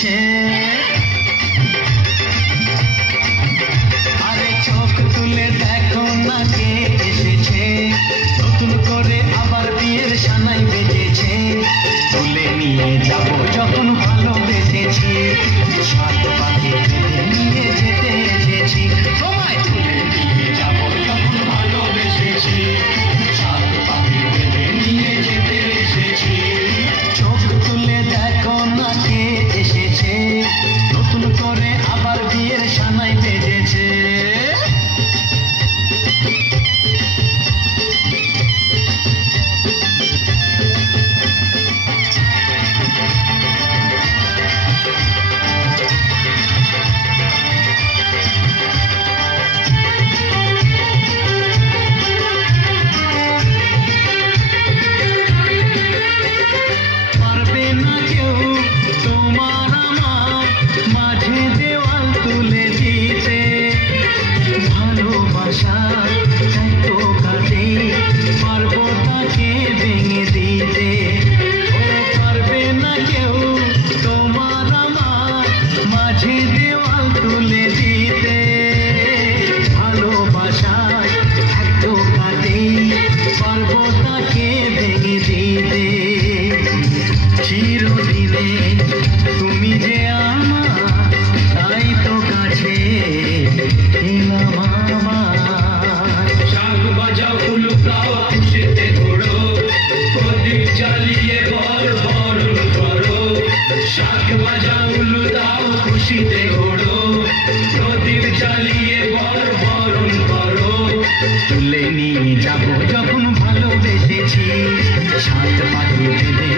বেজেছে। আরে চোখ তুলে দেখো না কে এসেছে, নতুন করে আবার বিয়ের সানাই বেজেছে। তুলে নিয়ে যাব যখন ভালোবেসেছি, সাত পাকে বেঁধে নিয়ে যেতে এসেছি। তোমায় তুলে নিয়ে যাব যখন ভালোবেসেছি, সাত পাকে বেঁধে নিয়ে যেতে এসেছি। চোখ তুলে দেখো না কে এসেছে, নতুন করে আবার বিয়ের সানাই বেজেছে। পারবে না কেউ তোমার আমার মাঝে দেওয়াল তুলে দিতে, ভালোবাসা এত কাজে পারবো তাকে ভেঙে দিতে। ও পারবে না কেউ তোমার আমার মাঝে দেওয়াল তুলে দিতে, ভালোবাসা এত কাজে পারবো তাকে ভেঙে দিতে। চিরদিনে তুমি যে আমার, তাই তো কাছে এলাম আমার। শাঁখ বাজাও উলুকাও খুশিতে ঘোড়ো, প্রদীপ জ্বালিয়ে বর বরণ করো। শাঁখ বাজাও উলু দাও খুশিতে ঘোড়ো, প্রদীপ জ্বালিয়ে বর বরণ করো। তুলে নিয়ে যাব যখন ভালোবেসেছি, সাত পাখি বেঁধে